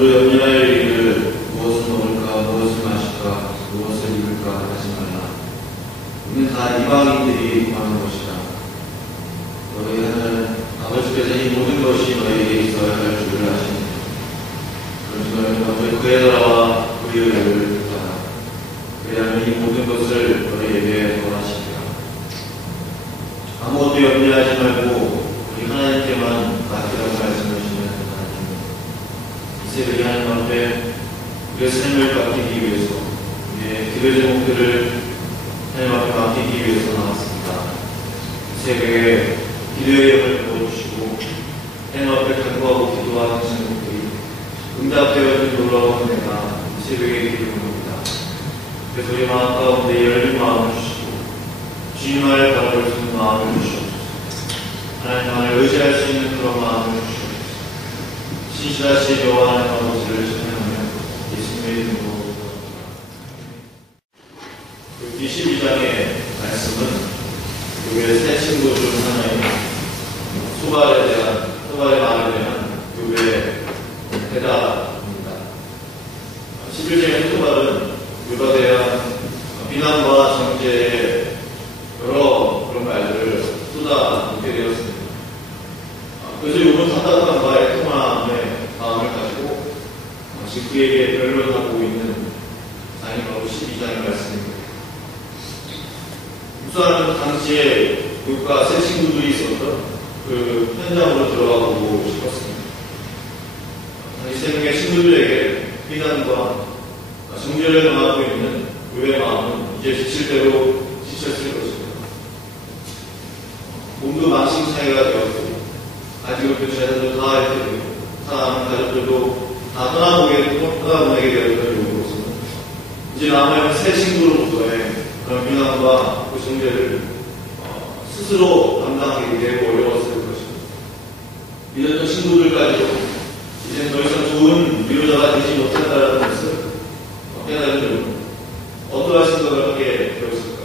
너로 염려할 일을 무엇을 먹을까, 무엇을 마실까, 무엇을 입을까 하지 말라. 이는 다 이방인들이 구하는 것이다. 너희 하나님 아버지께서 이 모든 것이 너희에게 있어야 할 줄을 아시니 그런지 너희는 먼저 그의 나라와 그의 의를 구하라. 왜냐하면 이 모든 것을 너희에게 더하시리라. 아무것도 염려하지 말고 우리 하나님께만 맡기라고 말씀하시는 하나님. 이 새벽에 하나님 앞에 우리의 삶을 맡기기 위해서, 우리의 기도 제목들을 하나님 앞에 맡기기 위해서 나왔습니다. 이 새벽에 기도의 영을 부어주시고 하나님 앞에 간구하고 기도하는 제목들이 응답되어진 놀라운 은혜가 이 새벽에 기도합니다. 그래서 우리 마음 가운데 열린 마음을 주시고 주님을 바라볼 수 있는 마음을 주시옵소서. 하나님만을 의지할 수 있는 그런 마음을 주시옵소서. 신실하신 여호와 하나님 아버지를 찬양하며 예수님의 이름으로 기도합니다. 22장의 말씀은 교회의 새 친구 중 하나인 소갈의 말에 대한 교회의 대답입니다. 11장의 소갈은 그에 대한 비난과 정죄의 여러 그런 말들을 쏟아놓게 되었습니다. 그래서 이번 답답함과 애통함의 마음을 가지고 지금 그에게 변론하고 있는 장이 바로 12장의 말씀입니다. 우선 당시에 그과 새 친구들이 있었던 그 현장으로 들어가 보고 싶었습니다. 당시 세 명의 친구들에게 비난과 정죄를 당하고 있는 그의 마음은 이제 지칠 대로 지쳤을 것입니다. 몸도 망신 차이가 되었고 아직은 그 자녀도 다 할 때고 사랑하는 가족들도 다 떠나보내게 되었던 이유로서는 이제 남아있는 새 친구로부터의 그런 비난과 그 정죄를 스스로 감당하기 매우 어려웠을 것입니다. 믿었던 친구들까지도 이제 더 이상 좋은 위로자가 되지 못한다는 것을 깨달은 어떠한 생각을 하게 되었을까?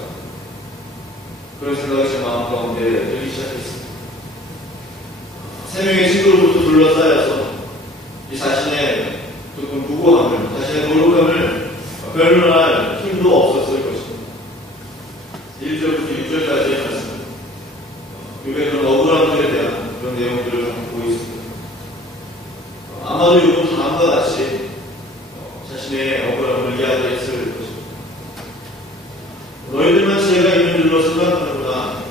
그런 생각이 제 마음 가운데 들기 시작했습니다. 세 명의 친구로부터 둘러싸여서 이 자신의 조금 무고함을, 자신의 노력함을 변론할 힘도 없었을 것입니다. 1절부터 6절까지의 말씀, 교회의 그런 억울함들에 대한 그런 내용들을 보고 있습니다. 아마도 이건 다음과 같이 자신의 억울함을 이야기했을 것입니다. 너희들만 지혜가 있는 줄로 생각하는구나.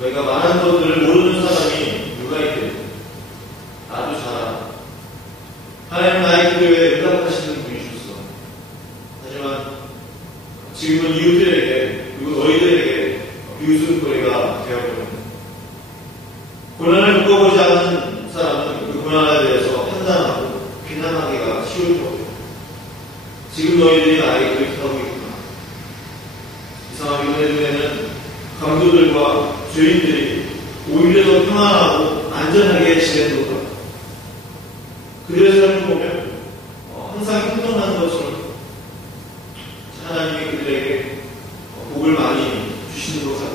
너희가 많은 것들을 모르는 사람이 누가 있겠니? 나도 잘 알아. 하나님 나의 기도에 응답하시는 분이셨어. 하지만 지금은 이웃들에게 그리고 너희들에게 비웃음거리가 되어버립니다. 고난을 겪어보지 않은 사람은 그 고난에 대해서 판단하고 비난하기가 쉬울 겁니다. 지금 너희들이 나에게 그렇게 하고 있구나. 이상하게 내 눈에는 강도들과 죄인들이 오히려 더 평안하고 안전하게 지내는 것 같다. 그들의 삶을 보면 항상 행동하는 것처럼 하나님이 그들에게 복을 많이 주시는 것 같다.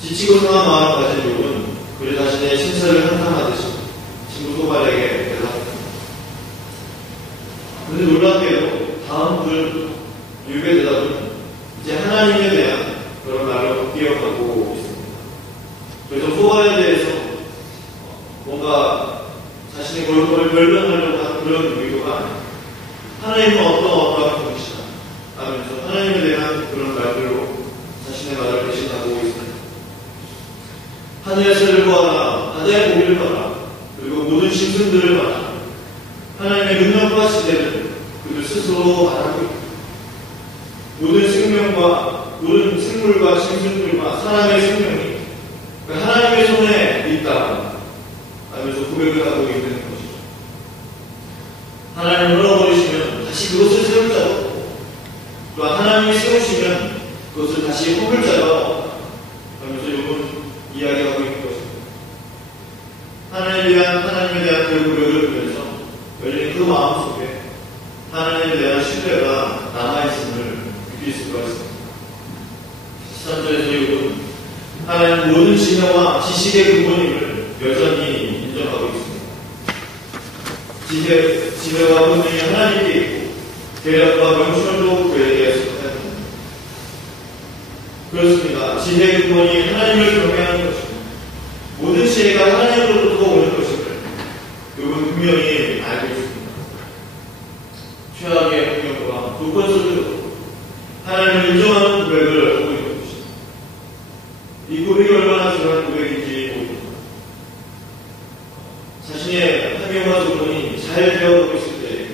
지치고 상한 마음을 가진 욥은 그의 자신의 신세를 한탄하듯이 친구 소갈에게 대답합니다. 그런데 놀랍게도 다음 글 욥의 대답은 이제 하나님에 대한 그런 말로 기억하고 있습니다. 그래서 소갈에 대해서 뭔가 자신의 얼굴을 변론하려고 하는 그런 의도가 아니에요. 하나님은 어떠한 분이시다 하면서 하나님에 대한 그런 말들로 자신의 말을 대신하고 있습니다. 하늘의 새를 보아라, 바다의 고기를 봐라, 그리고 모든 짐승들을 봐라. 하나님의 능력과 지대를 그들 스스로 말하고 있다. 모든 생명과 모든 생물과 짐승들과 사람의 생명이 하나님의 손에 있다 하면서 고백을 하고 있는 것이죠. 하나님을 잃어버리시면 다시 그것을 세울 자가 없고, 또 하나님이 세우시면 그것을 다시 꺾을 자가 없다 하면서 욥은 이야기하고 있는 것입니다. 하나님에 대한 그 고백을 보면서 열린 그 마음 속에 하나님에 대한 신뢰가 남아있음을 느낄 수가 있습니다. 13절에서 욥은 하나님 모든 지혜와 지식의 근본임을 여전히 인정하고 있습니다. 지혜와 권능이 하나님께 있고 계략과 명철도 그에게 속합니다. 그렇습니다. 지혜의 근원이 하나님을 경외하는 것입니다. 모든 지혜가 하나님으로부터 오는 것임을 그분 분명히 알고 있습니다. 최악의 환경과 조건적으로 하나님을 인정하는 고백을 하고 있는 것입니다. 이 고백이 얼마나 중요한 고백인지 모릅니다. 자신의 환경과 조건이 잘 되어가고 있을 때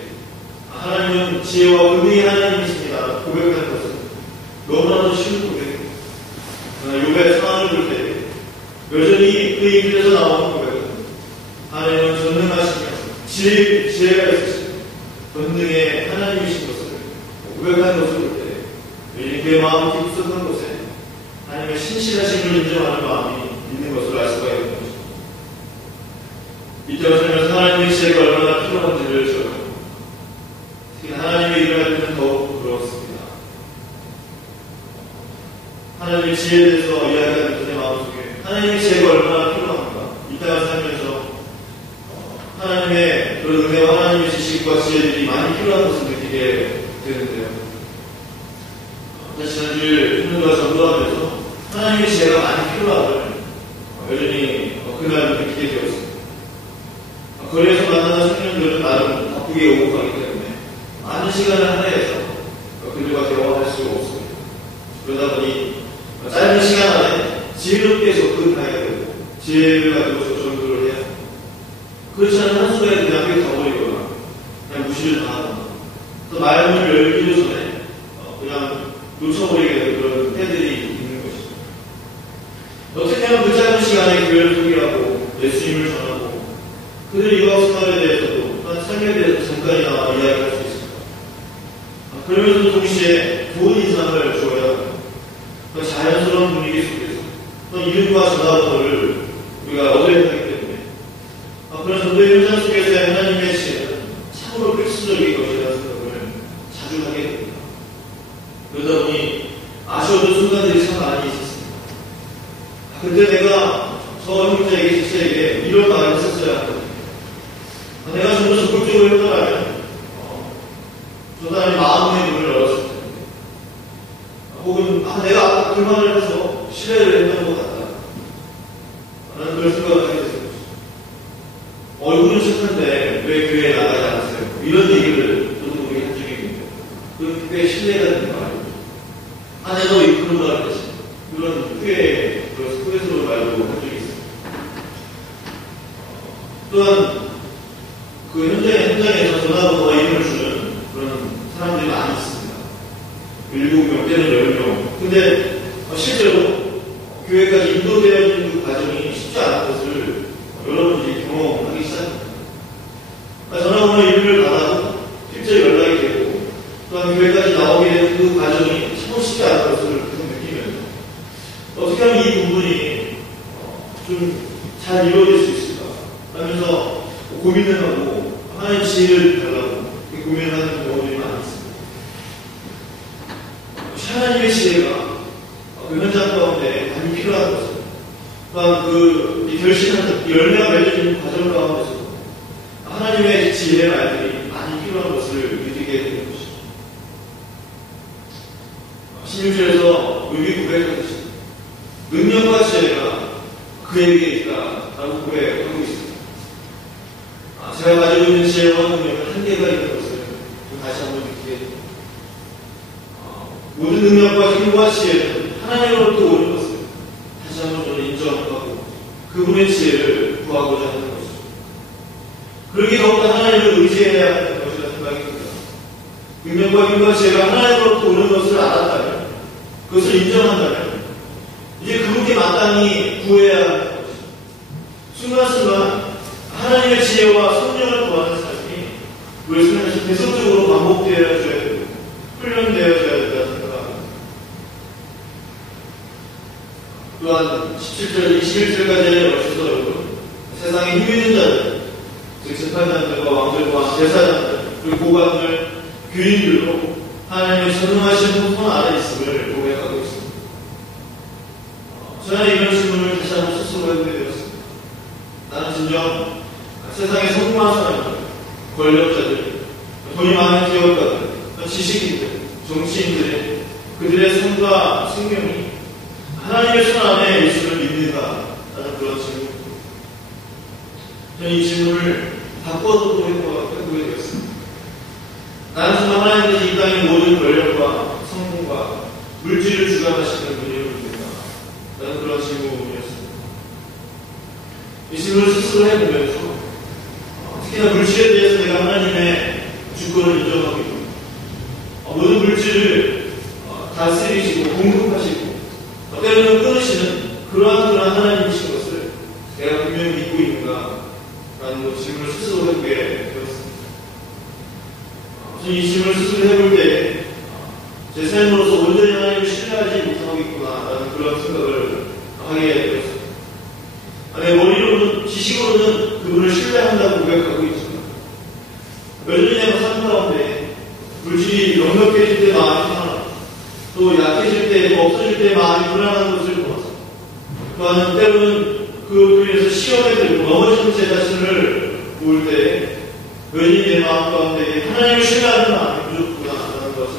하나님은 지혜와 권능이 하나님이십니다. 고백하는 것은 너무나도 쉬운 고백입니다. 욥의 상황을 볼 때 여전히 그 입에서 나오는 고백은 하나님은 전능하시며 지혜가 있으시며 권능의 하나님이신 것을 고백하는 것을 볼 때 여전히 그의 마음 깊숙한 곳에 하나님의 신실하심을 인정하는 마음이 있는 것을 알 수가 있는 것입니다. 이때와 살면서 하나님의 지혜가 얼마나 필요한지를 저는 특히 하나님의 일을 할 때는 더욱 부러웠습니다. 하나님의 지혜에 대해서 이야기하는 제 마음속에 하나님의 지혜가 얼마나 필요한가. 이 땅을 살면서 하나님의 그런 은혜와 하나님의 지식과 지혜들이 많이 필요한 것을 느끼게 되는데요. 지난주에 훈련과 전도하면서 하나님의 지혜가 많이 필요함을 여전히 그날 느끼게 되었습니다. 거리에서 만나는 청년들은 나름 바쁘게 오고 가기 때문에 많은 시간을 할애해서 그들과 대화할 수가 없습니다. 그러다 보니 짧은 시간 안에 지혜롭게 접근해야 되고 지혜를 가지고 전도를 해야 합니다. 그렇지 않으면 한순간에 그냥 가버리거나 그냥 무시를 당하거나 또 말문을 열기도 전에 그냥 놓쳐버리게 되는 그런 때들이 있는 것입니다. 어떻게 하면 그 짧은 시간에 교회를 소개하고 예수님을 전하고 그들의 유학생활에 대해서도 또한 삶에 대해서 잠깐이나마 이야기할 수 있습니다. 그러면서도 동시에 좋은 인상을 주어야 합니다. 자연스러운 분위기 속에서 또 이름과 전화번호를 우리가 얻어야 하기 때문에 그런 전도의 현장 속에서의 하나님의 지혜는 참으로 필수적인 것이라는 생각을 자주 하게 됩니다. 그러다 보니 아쉬워도 순간들이 참 많이 있었습니다. 그때 내가 저 형제에게 지체에게 이런 말을 했었어야 합니다. 내가 좀 더 적극적으로 했더라면 저 사람이 마음의 문을 열었을 텐데 혹은 내가 그 말을 해서 신뢰를 했던 것 같다 라는 그런 생각을 하게 됐습니다. 얼굴은 착한데 왜 교회에 나가지 않았어요? 이런 얘기를 저도 우리 한 적이 있는데 그건 꽤 신뢰가 되는 말이죠. 아내도 그런 말을 했습니다. 그런 후회스러운 말도 한 적이 있습니다. 또한 그 현장에서 전화번호와 이름을 주는 그런 사람들이 많이 있습니다. 7명 때는 10명. 근데 실제로 교회까지 인도되어지는 그 과정이 쉽지 않은 것을 여러분들이 경험하기 시작합니다. 전화번호 이름을 받아도 실제 연락이 되고 또한 교회까지 나오게 되는 그 과정이 참 쉽지 않은 것을 느끼면서 어떻게 하면 이 부분이 좀 잘 이루어질 수 있을까 하면서 고민을 하고 하나님의 지혜를 달라고 고민을 하는 경우들이 많이 있습니다. 하나님의 지혜가 그 현장 가운데 많이 필요한 것은 또한 그 결실하는 열매가 맺어지는 과정 가운데서 하나님의 지혜의 말들이 많이 필요한 것을 느끼게 되는 것입니다. 16절에서 욥이 고백하듯이 능력과 지혜가 그에게 있다라고 고백하고 있습니다. 제가 가지고 있는 지혜와 능력은 한계가 있는 것을 다시 한번 느끼게 됩니다. 모든 능력과 힘과 지혜는 하나님으로부터 오는 것을 다시 한번 저는 인정하고 그분의 지혜를 구하고자 하는 것입니다. 그러기 더욱더 하나님을 의지해야 하는 것이라 생각이 듭니다. 능력과 힘과 지혜가 하나님으로부터 오는 것을 알았다면 그것을 인정한다면 이제 그분께 마땅히 구해야 하는 것입니다. 순간순간 하나님의 지혜와 성령을 구하는 삶이 우리 삶에서 계속적으로 반복되어야 되고 훈련되어야 된다는 생각합니다. 또한 17절, 21절까지 거쳐서 여러분 세상에 힘 있는 자들, 즉 재판장들과 왕들과 제사장들, 그리고 고관들, 교인들로 하나님의 전능하신 손 아래 있음을 고백하고 있습니다. 저는 이런 질문을 다시 한번 스스로 해보게 되었습니다. 나는 진정 세상에 성공한 사람들, 권력자들, 돈이 많은 기업가들, 지식인들, 정치인들의 그들의 삶과 생명이 하나님의 손 안에 예수를 믿는가라는 그런 질문입니다. 저는 이 질문을 바꿔도 해보게 되었습니다. 나는 정말 하나님께서 이 땅의 모든 권력과 성공과 물질을 주관하시는 분이 누구인가? 라는 그런 질문이었습니다. 이 질문을 스스로 해보면서 특히나 물질에 대해서 내가 하나님의 주권을 인정하고 있고 모든 물질을 다스리시고 공급하시고 때로는 끊으시는 그러한 하나님이신 것을 내가 분명히 믿고 있는가? 라는 질문을 스스로 해보게 되었습니다. 저는 이 질문을 스스로 해볼 때 제 삶으로서 온전히 하나님을 신뢰하지 못하고 있구나라는 그런 생각을 하게 되었습니다. 내 머리로는, 지식으로는 그분을 신뢰한다고 고백하고 있지만 여전히 내가 삶 가운데 물질이 넉넉해질 때 마음이 편하고 또 약해질 때, 또 없어질 때 마음이 불안한 것을 보아서 또한 때로는 그로 인해서 시험에 들고 넘어지는 제 자신을 볼 때 여전히 내 마음 가운데 하나님을 신뢰하는 마음이 부족구나라는 것을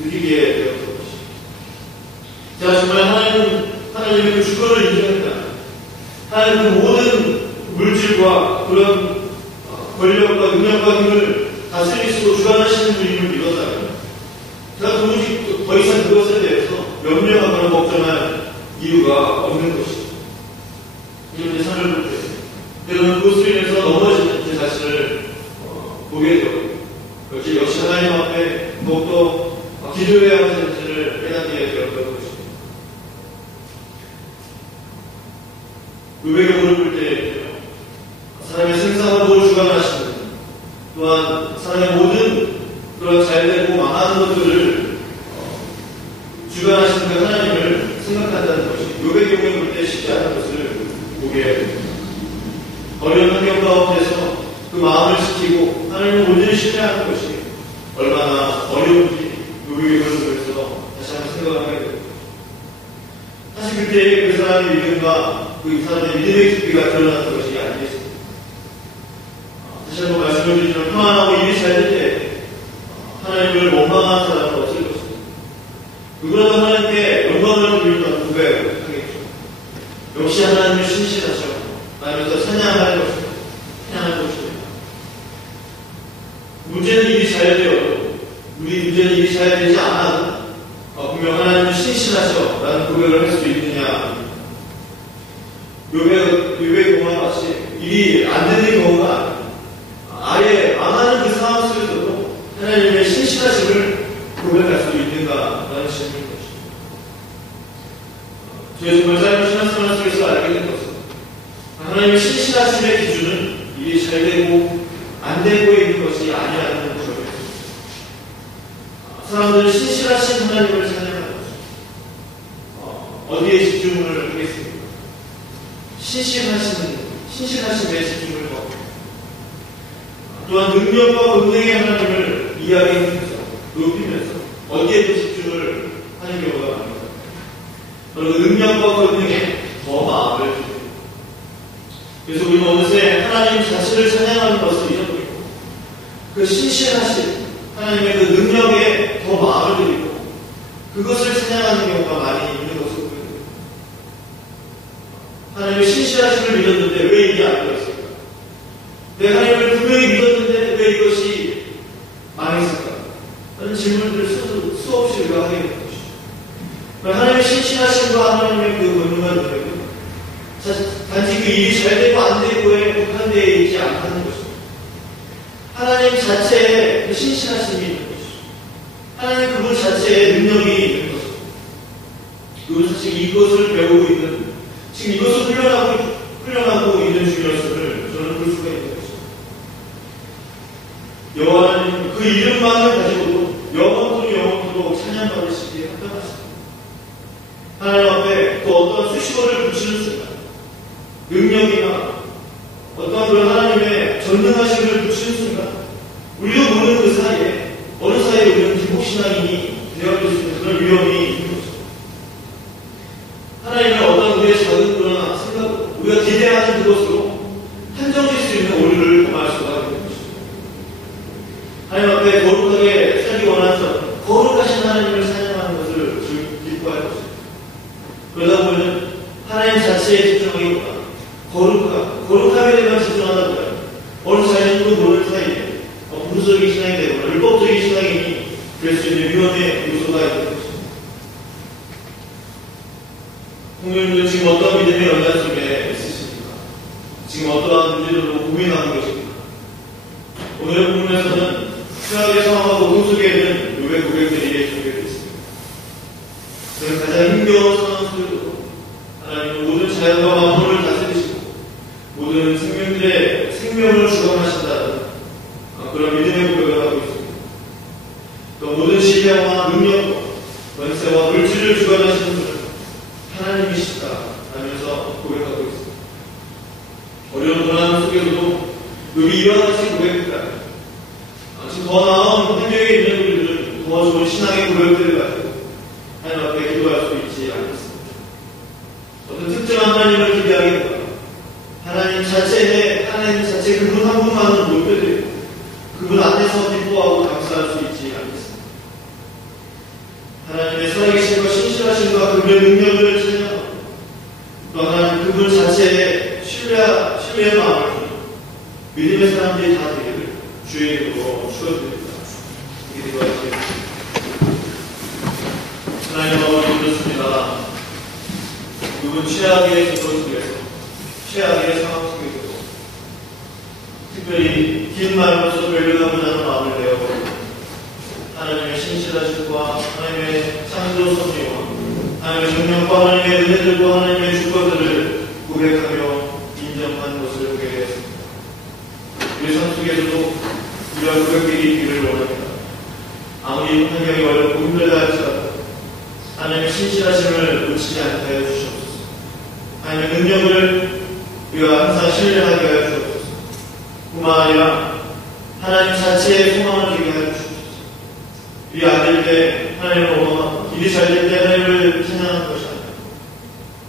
느끼게 되었던 것입니다. 제가 정말 하나님의 그 주권을 인정한다. 하나님의 그 모든 물질과 그런 권력과 능력과 힘을 다스리시고 주관하시는 분임을 믿었다면 제가 도무지 더 이상 그것에 대해서 염려하거나 걱정할 이유가 없는 것입니다. 이런 제 삶을 볼 때 때로는 그것으로 인해서 넘어지는 제 자신을 보게 되고 역시 하나님 앞에 더욱더 기도해야 하는 자신을 깨닫게 되었던 것입니다. 의외경우를 볼 때 사람의 생사하고 주관하시는 또한 사람의 모든 그런 잘되고 망하는 것들을 주관하시는 그 하나님을 생각한다는 것이 의외경우를 볼 때 쉽지 않은 것을 보게 됩니다. 어려운 환경 가운데서 그 마음을 지키고 하나님을 온전히 신뢰하는 것이 얼마나 어려운지 의외경우를 보면서 다시 한번 생각하게 됩니다. 사실 그때 그 사람의 믿음과 그 사람의 믿음의 깊이가 드러났던 것이 아니겠습니다. 다시 한번 말씀을 드리지만 평안하고 일이 잘 될 때 하나님을 원망하는 사람은 없을 것입니다. 누구라도 하나님께 영광을 돌린다는 고백을 하겠죠. 역시 하나님을 신실하셔 하면서 찬양할 것입니다. 찬양할 것입니다. 문제는 일이 잘 되어도 우리 문제는 일이 잘 되지 않아도 분명 하나님은 신실하셔 라는 고백을 할 수 있느냐. 욥의 경우와 같이 일이 안 되는 경우가 아예 망하는 그 상황 속에서도 하나님의 신실하심을 고백할 수 있는가라는 질문인 것입니다. 저희 정말 짧은 신앙생활 속에서 알게 된 것은 하나님의 신실하심의 기준은 일이 잘 되고 안 되고 있는 것이 아니라는 것입니다. 사람들은 신실하신 하나님을 찬양하는 것입니다. 어디에 집중을 하겠습니까? 신실하심에 집중을 하고 또한 능력과 권능의 하나님을 이야기하면서 높이면서 어디에도 집중을 하는 경우가 많습니다. 그리고 능력과 권능에 더 마음을 줍니다. 그래서 우리는 어느새 하나님 자신을 찬양하는 것을 잊어버리고 그 신실하신 하나님의 그 능력에 더 마음을 드리고 그것을 찬양하는 경우가 많이 있는 것을 보입니다. 하나님의 신실하심을 믿었는데 왜 이게 안 되었을까? 내가 하나님을 분명히 믿었는데 왜 이것이 망했을까? 라는 질문들을 수없이 우리가 하게 되는 것이죠. 하나님의 신실하심과 하나님의 그 권능과 능력은 단지 그 일이 잘 되고 안 되고에 국한되어 있지 않다는 것입니다. 하나님 자체의 그 신실하심이 있는 것이죠. 하나님 그분 자체의 능력이 있는 것입니다. 그것은 사실 이것을 배우고 있는, 지금 이것을 훈련하고 있는 중이었음을 저는 볼 수가 있는 것입니다. 여호와 하나님 그 이름만을 가지고도 영원토록 찬양받으시기에 합당하십니다. 하나님 앞에 그 어떤 수식어를 붙이는 순간 능력이나 어떤 그런 하나님의 전능하심을 붙이는 순간 우리도 모르는 그 사이에 어느 사이에 우리는 기복신앙인이 되어질 수 있는 그런 위험이 있는 것입니다. 하나님의 어떤 우리의 작은 그런 생각, 우리가 기대하는 그것으로 한정될 수 있는 오류를 범할 수가 있는 것입니다. 성도님도 지금 어떤 믿음의 연단 속에 있으십니까? 지금 어떠한 문제들로 고민하고 계십니까? 오늘의 본문에서는 최악의 상황과 고통 속에 있는 욥의 고백들이 소개되어 있습니다. 그는 가장 힘겨운 상황 속에서도 하나님은 모든 자연과 만물을 다스리시고 모든 생명들의 생명을 주관하신다는 그런 믿음의 고백을 하고 있습니다. 또 모든 시대와 능력과 권세와 물질을 주관하시는 분은 하나님이시다 하면서 고백하고 있습니다. 어려운 고난 속에서도 욥이 이와 같이 고백했다. 지금 더 나은 환경에 있는 우리들은 더 좋은 신앙의 고백들을 가지고 하나님 앞에 기도할 수 있지 않겠습니다. 어떤 특정한 하나님을 기대하기보다 하나님 자체 그분 한 분만을 높여드리고 그분 안에서 기뻐하고 감사할 수 있지 않겠습니다. 하나님의 살아계심과 신실하심과 그분의 능력을 찬양하고 또 하나님 그분 자체의 신뢰의 마음을 주는 믿음의 사람들이 다 되기를 주의 이름으로 축원드립니다. 기도하시겠습니다. 하나님 아버지 그렇습니다. 그분 최악의 조건 속에서 최악의 상황 속에서도 특별히 긴 말로서 멸류하고자 하는 마음을 내어버리고 하나님의 신실하심과 하나님의 창조 섭리와 하나님의 능력과 하나님의 은혜들과 하나님의 주권들을 고백하며 인정한 것을 보게 되었습니다. 우리 삶 속에서도 이러한 고백들이 있기를 원합니다. 아무리 환경이 어렵고 힘들다 할지라도 하나님의 신실하심을 놓치지 않게 하여 주시옵소서. 하나님의 능력을 우리가 항상 신뢰하게 하여 주옵소서. 뿐만 아니라 하나님 자체의 소망을 주게 하여 주옵소서. 일이 안 될 때 하나님을 원망하고 일이 잘 될 때 하나님을 찬양하는 것이 아니라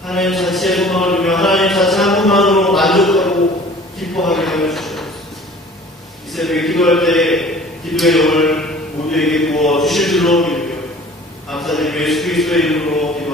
하나님 자체의 소망을 주며 하나님 자체 한 분만으로 만족하고 기뻐하게 하여 주옵소서. 이 새벽에 기도할 때 기도의 영을 모두에게 부어 주실 줄로 믿으며 감사드리며 예수 그리스도의 이름으로 기도합니다.